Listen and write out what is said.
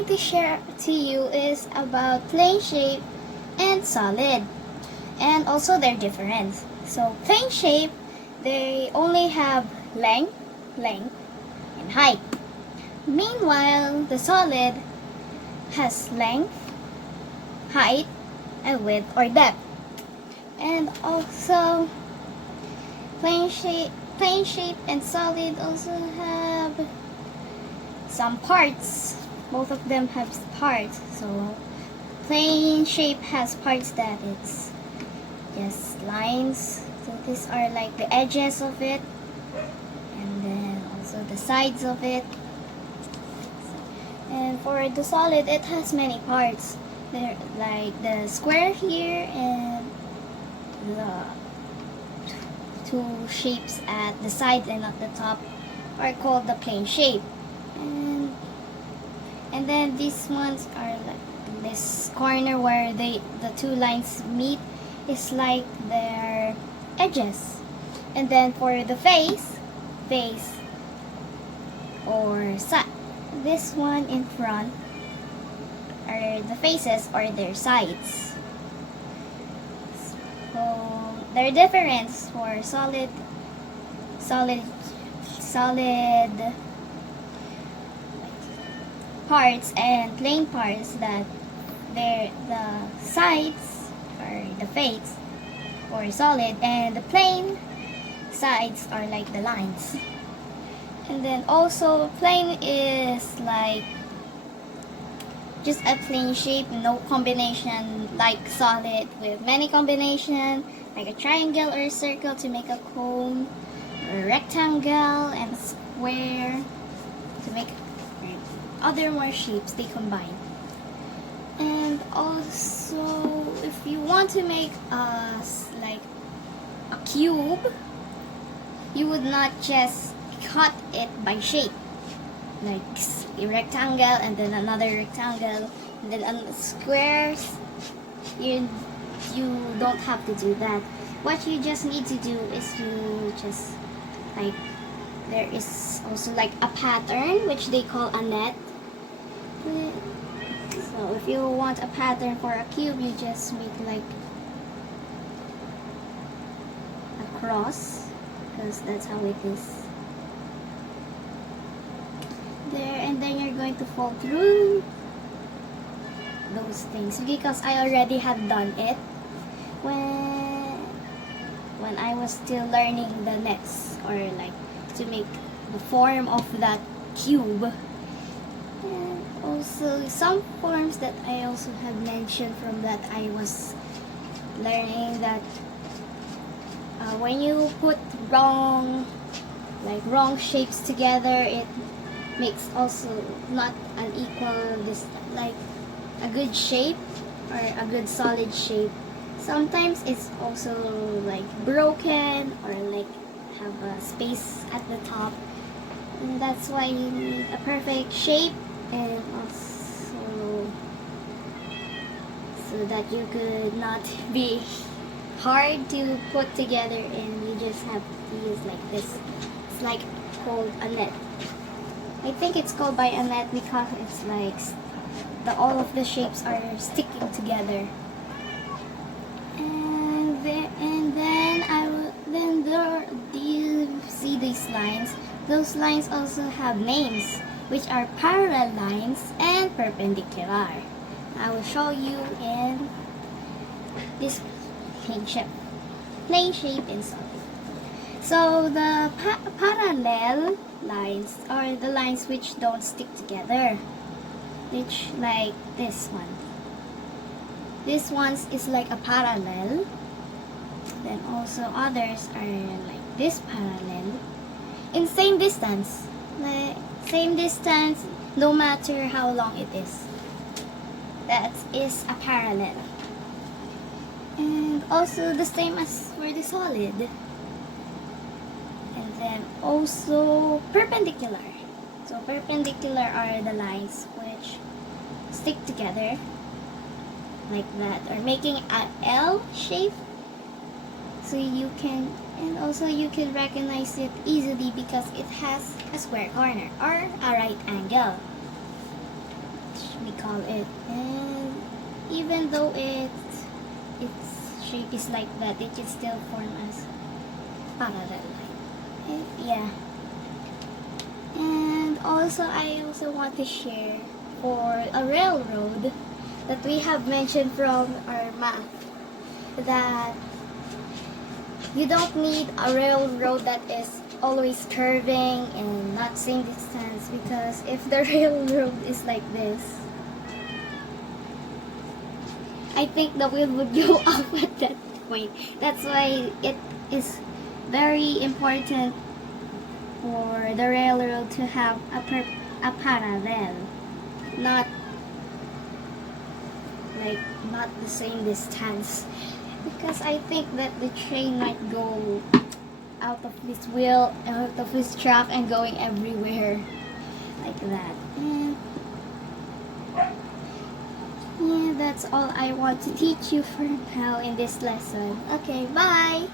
going to share to you is about plane shape and solid, and also their difference. So plane shape, they only have length, and height. Meanwhile, the solid has length, height, and width or depth. And also, plane shape and solid also have some parts. Both of them have parts. So plane shape has parts that it's just lines. So these are like the edges of it, and then also the sides of it. And for the solid, it has many parts. There, like the square here and the two shapes at the sides and at the top are called the plane shape. And then these ones are like this corner where the two lines meet is like their edges. And then for the face or side, this one in front are the faces or their sides. So their difference for solid parts and plane parts, that they're the sides or the face or solid, and the plane sides are like the lines. And then also plane is like just a plain shape, no combination like solid with many combination, like a triangle or a circle to make a cone, or a rectangle and a square to make other more shapes they combine. And also, if you want to make like a cube, you would not just cut it by shape, like a rectangle and then another rectangle and then squares. You don't have to do that. What you just need to do is you just like, there is also like a pattern which they call a net. So if you want a pattern for a cube, you just make like a cross, because that's how it is there. And then you're going to fall through those things, because I already had done it when I was still learning the nets, or like to make the form of that cube. And also some forms that I also have mentioned from that I was learning, that when you put wrong shapes together, it makes also not an equal, this like a good shape or a good solid shape. Sometimes it's also like broken or like have a space at the top, and that's why you need a perfect shape, and also so that you could not be hard to put together, and you just have to use like this. It's like called a net. I think it's called by a net because it's like all of the shapes are sticking together. And then do you see these lines? Those lines also have names, which are parallel lines and perpendicular. I will show you in this plane shape and solid. So the parallel lines are the lines which don't stick together, which like this one. This one is like a parallel. Then also others are like this parallel in same distance, no matter how long it is. That is a parallel. And also the same as for the solid. And then also perpendicular. So perpendicular are the lines which stick together like that, or making an L shape. So you can, and also you can recognize it easily because it has a square corner or a right angle. we call it. And even though its shape is like that, it can still form as parallel line. And, yeah. And also, I also want to share for a railroad that we have mentioned from our math, that you don't need a railroad that is always curving and not same distance, because if the railroad is like this, I think the wheel would go off at that point. That's why it is very important for the railroad to have a parallel, not not the same distance, because I think that the train might go out of this wheel, out of this track, and going everywhere like that. And yeah, that's all I want to teach you for now in this lesson. Okay, bye!